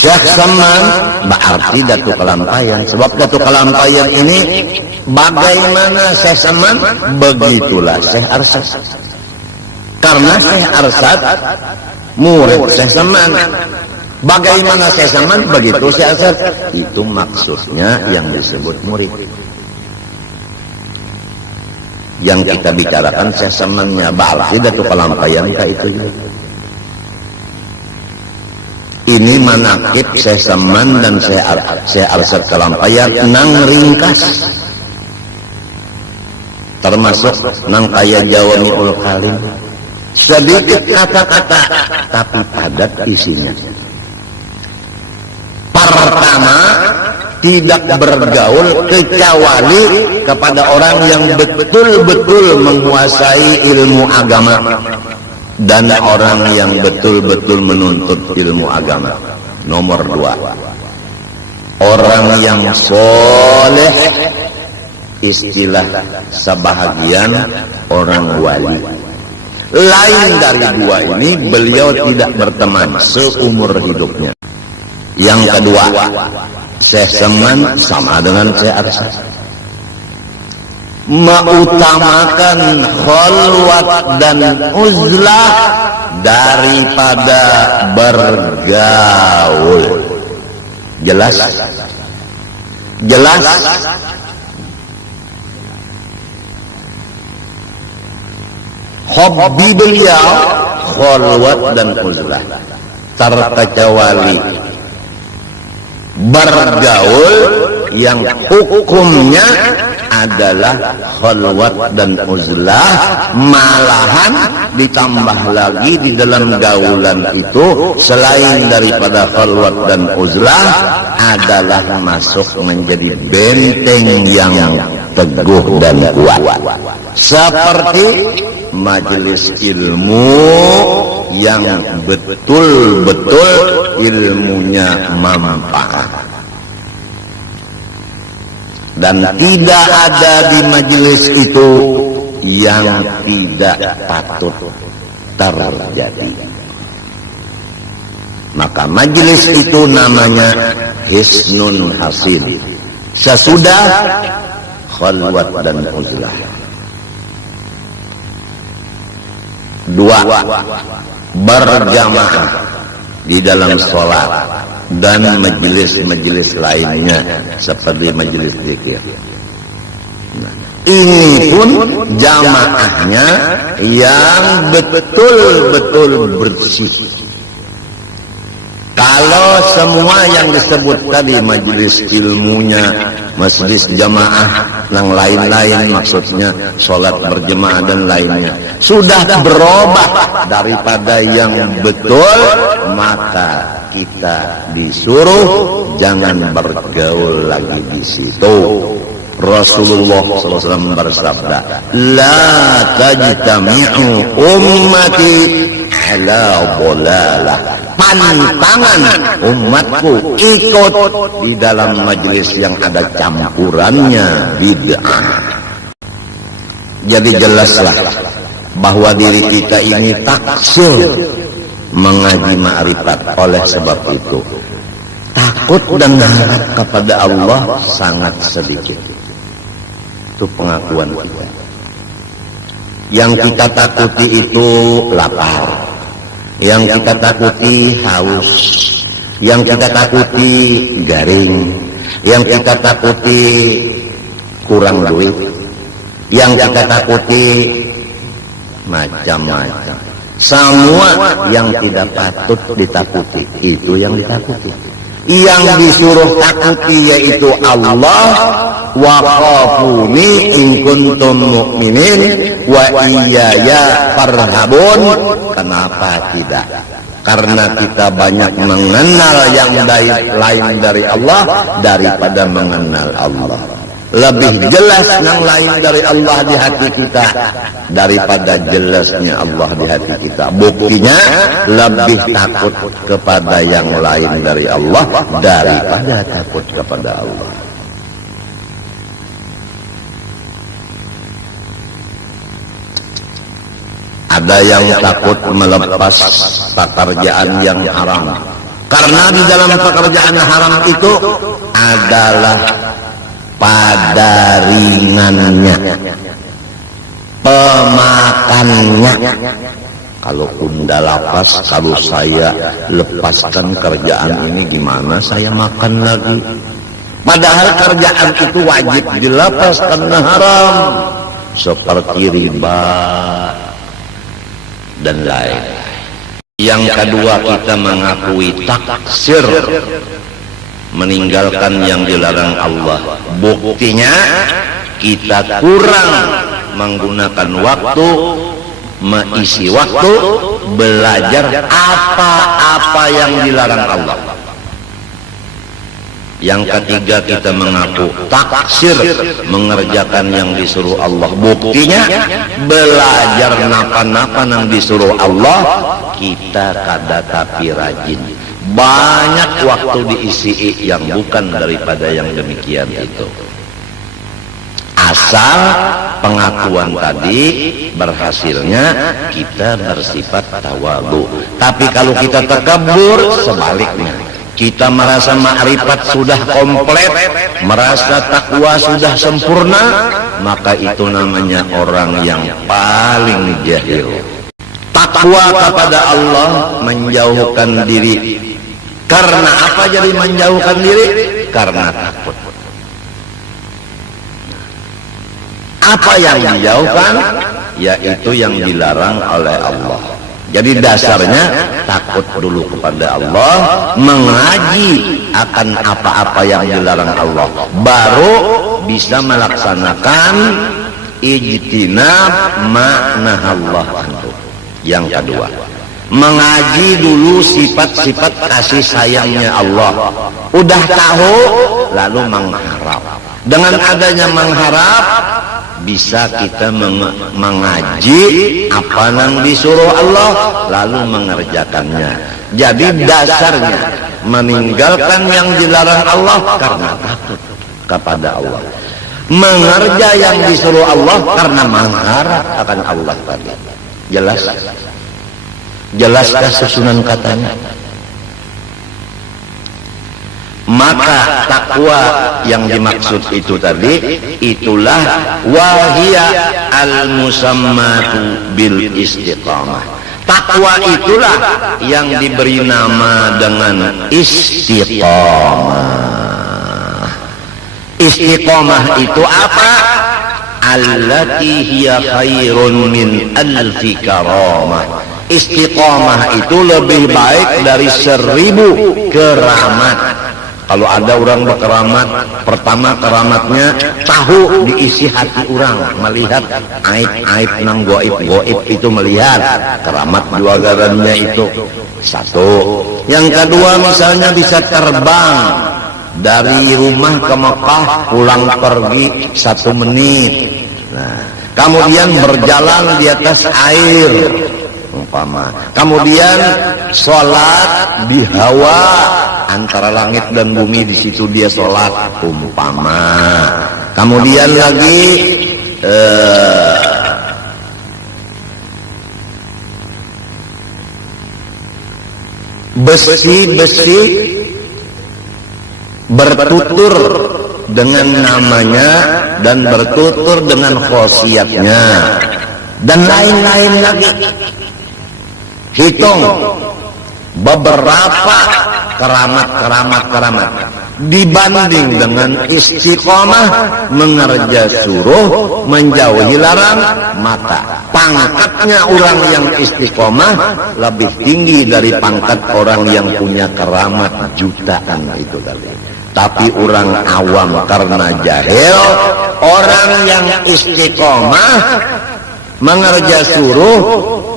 Syekh Saman berarti Datuk Kalampayan. Sebab Datuk Kalampayan ini bagaimana Syekh Saman, begitulah Syekh Arsad. Karena Syekh Arsad murid Syekh Saman. Bagaimana Syekh Saman, begitu Syekh Arsad. Itu maksudnya yang disebut murid. Yang kita bicarakan Syekh Samannya berarti Datuk Kalampayan itu. Ini manakib Syekh Saman dan Syekh Arsad Kalampayan nang ringkas, termasuk nang kaya Jawamiul Kalim, sedikit kata-kata tapi padat isinya. Pertama, tidak bergaul kecuali kepada orang yang betul-betul menguasai ilmu agama dan orang yang betul-betul menuntut ilmu agama. Nomor 2, orang yang soleh, istilah sebahagian orang wali. Lain dari dua ini, beliau tidak berteman seumur hidupnya. Yang kedua, Syekh Saman sama dengan Syekh Arsad, mengutamakan khalwat dan uzlah daripada bergaul. Jelas? Jelas? Hobi beliau khalwat dan uzlah, terkecuali bergaul yang hukumnya adalah khalwat dan uzlah, malahan ditambah lagi di dalam gaulan itu selain daripada khalwat dan uzlah adalah masuk menjadi benteng yang teguh dan kuat, seperti majelis ilmu yang betul-betul ilmunya manfaat. Dan tidak ada di majelis itu yang tidak patut terjadi. Maka majelis itu namanya hisnun hasin sesudah khalwat dan uzlah. 2, berjamaah di dalam sholat dan majelis-majelis lainnya seperti majelis zikir. Ini pun jamaahnya yang betul-betul bersih. Kalau semua yang disebut tadi, majelis ilmunya, majelis jamaah, yang lain-lain, maksudnya sholat berjemaah dan lainnya, sudah berubah daripada yang betul, maka kita disuruh jangan bergaul lagi di situ. Rasulullah SAW bersabda, la tajtami'u ummati ala dhalalah. Pantangan umatku ikut di dalam majelis yang ada campurannya bid'ah. Jadi jelaslah bahwa diri kita ini taksir mengaji ma'rifat. Oleh sebab itu takut dan harap kepada Allah sangat sedikit. Itu pengakuan kita. Yang kita takuti itu lapar, yang kita takuti haus, yang kita takuti garing, yang kita takuti kurang duit, yang kita takuti macam-macam. Semua yang tidak patut ditakuti itu yang ditakuti. Yang disuruh takuti yaitu Allah. Wa khafuni in kuntum mu'minin wa iyaya farhabun. Kenapa tidak? Karena kita banyak mengenal yang lain dari Allah daripada mengenal Allah. Lebih jelas yang lain dari Allah di hati kita daripada jelasnya Allah di hati kita. Buktinya lebih takut kepada yang lain dari Allah daripada takut kepada Allah. Ada yang takut melepas pekerjaan yang haram, Karena di dalam pekerjaan haram itu adalah pada ringannya, pemakannya. Kalau Bunda lapas, kalau saya lepaskan kerjaan ini gimana saya makan lagi? Padahal kerjaan itu wajib dilepas karena haram, seperti riba dan lain. Yang kedua, kita mengakui taksir, meninggalkan yang dilarang Allah. Buktinya kita kurang menggunakan waktu, mengisi waktu belajar apa-apa yang dilarang Allah. Yang ketiga, kita mengaku taksir, mengerjakan yang disuruh Allah. Buktinya belajar napa-napa yang disuruh Allah, kita kada tapi rajin. Banyak waktu diisi yang bukan daripada yang demikian itu. Asal pengakuan tadi berhasilnya kita bersifat tawadhu. Tapi kalau kita takabur, sebaliknya, kita merasa ma'rifat sudah komplit, merasa takwa sudah sempurna, maka itu namanya orang yang paling jahil. Takwa kepada Allah menjauhkan diri. Karena apa jadi menjauhkan diri? Karena takut. Apa yang dijauhkan? Yaitu yang dilarang oleh Allah. Jadi dasarnya takut dulu kepada Allah, mengaji akan apa-apa yang dilarang Allah, baru bisa melaksanakan ijtinab ma'nahallah anhu. Yang kedua, mengaji dulu sifat-sifat kasih sayangnya Allah. Udah tahu, lalu mengharap. Dengan adanya mengharap, bisa kita mengaji apa yang disuruh Allah, lalu mengerjakannya. Jadi dasarnya meninggalkan yang dilarang Allah karena takut kepada Allah, mengerja yang disuruh Allah karena mengharap akan Allah tadi. Jelas? Jelaskah susunan katanya? Maka takwa yang dimaksud itu tadi, itulah wahia al-musammatu bil istiqamah. Takwa itulah yang diberi nama dengan istiqamah. Istiqamah itu apa? Allati hiya khairun min alfi karamah. Istiqamah itu lebih baik dari 1000 keramat. Kalau ada orang berkeramat, pertama keramatnya tahu diisi hati orang, melihat aib-aib nang goib-goib itu, melihat keramat dua garannya itu satu. Yang kedua, misalnya bisa terbang dari rumah ke Mekah, pulang pergi 1 menit. Nah, kemudian berjalan di atas air, umpama. Kemudian sholat di hawa, antara langit dan bumi, di situ dia sholat, umpama. Kemudian lagi besi-besi bertutur dengan namanya dan bertutur dengan khosiatnya, dan lain-lain lagi. Hitung beberapa keramat dibanding dengan istiqomah, mengerja suruh, menjauhi larang, maka pangkatnya orang yang istiqomah lebih tinggi dari pangkat orang yang punya keramat jutaan itu tadi. Tapi orang awam karena jahil, orang yang istiqomah mengerja suruh,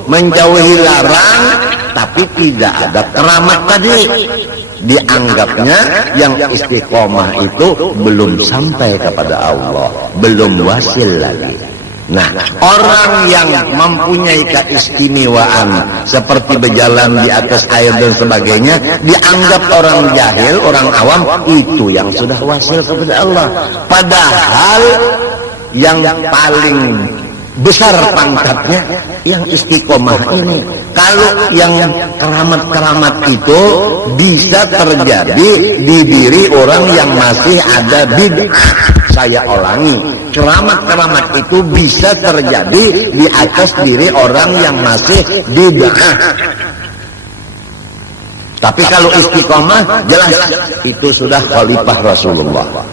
menjauhi larang, tapi tidak ada keramat tadi, dianggapnya yang istiqomah itu belum sampai kepada Allah, belum wasil lagi. Nah, orang yang mempunyai keistimewaan seperti berjalan di atas air dan sebagainya, dianggap orang jahil, orang awam, itu yang sudah wasil kepada Allah. Padahal yang paling besar pangkatnya, yang istiqomah ini. Kalau yang keramat-keramat itu bisa terjadi di diri orang yang masih ada bid'ah. Saya ulangi, keramat-keramat itu bisa terjadi di atas diri orang yang masih bid'ah. Tapi kalau istiqomah jelas itu sudah khalifah Rasulullah.